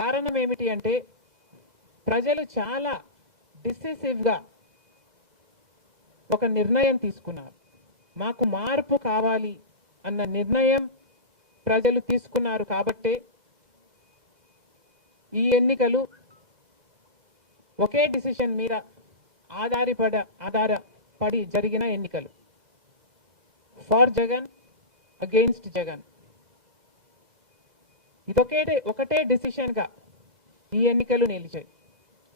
కారణం ఏమిటి అంటే ప్రజలు చాలా డిసిసివ్గా ఒక నిర్ణయం తీసుకున్నారు. మాకు మార్పు కావాలి అన్న నిర్ణయం ప్రజలు తీసుకున్నారు కాబట్టే ఈ ఎన్నికలు ఒకే డిసిషన్ మీద ఆధారపడి జరిగిన ఎన్నికలు. For Jagan, against Jagan. ఒకటే డిసిషన్ గా ఈ ఎన్నికలు నిలిచాయి.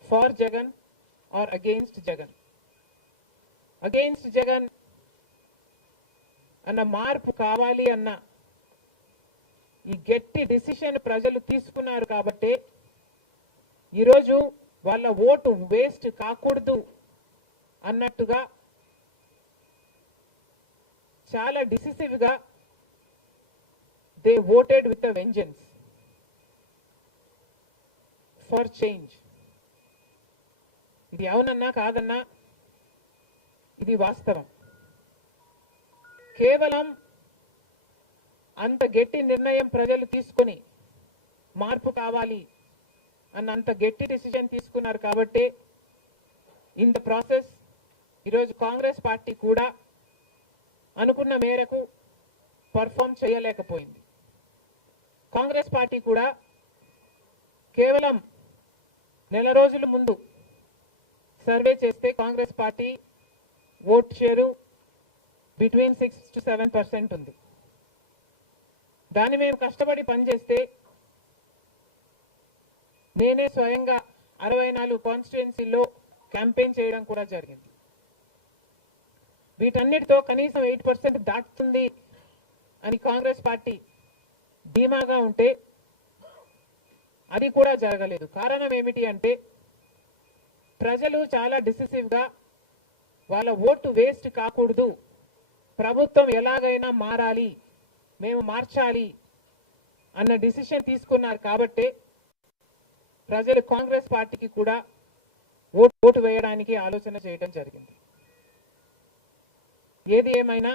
For Jagan or against Jagan. Against Jagan అన్న మార్పు కావాలి అన్న ఈ గట్టి డిసిషన్ ప్రజలు తీసుకున్నారు కాబట్టి ఈరోజు వాళ్ళ ఓటు వేస్ట్ కాకూడదు అన్నట్టుగా చాలా డిసిసివ్ గా they voted with a vengeance for change. ఇది అవునన్నా కాదన్నా ఇది వాస్తవం. కేవలం అంత గట్టి నిర్ణయం ప్రజలు తీసుకుని మార్పు కావాలి అన్న అంత గట్టి డిసిజన్ తీసుకున్నారు కాబట్టి ఇన్ ద ప్రాసెస్ ఈరోజు కాంగ్రెస్ పార్టీ కూడా అనుకున్న మేరకు పర్ఫామ్ చేయలేకపోయింది. కాంగ్రెస్ పార్టీ కూడా కేవలం నెల రోజుల ముందు సర్వే చేస్తే Congress party vote share between 6 to 7% ఉంది. దాన్ని మేము కష్టపడి పనిచేస్తే నేనే స్వయంగా 64 కాన్స్టిట్యుయెన్సీల్లో క్యాంపెయిన్ చేయడం కూడా జరిగింది. వీటన్నిటితో కనీసం 8% దాటుతుంది అని కాంగ్రెస్ పార్టీ ధీమాగా ఉంటే అది కూడా జరగలేదు. కారణం ఏమిటి అంటే ప్రజలు చాలా డిసిసివ్గా వాళ్ళ ఓటు వేస్ట్ కాకూడదు, ప్రభుత్వం ఎలాగైనా మారాలి, మేము మార్చాలి అన్న డిసిషన్ తీసుకున్నారు కాబట్టే ప్రజలు కాంగ్రెస్ పార్టీకి కూడా ఓటు వేయడానికి ఆలోచన చేయడం జరిగింది. ఏది ఏమైనా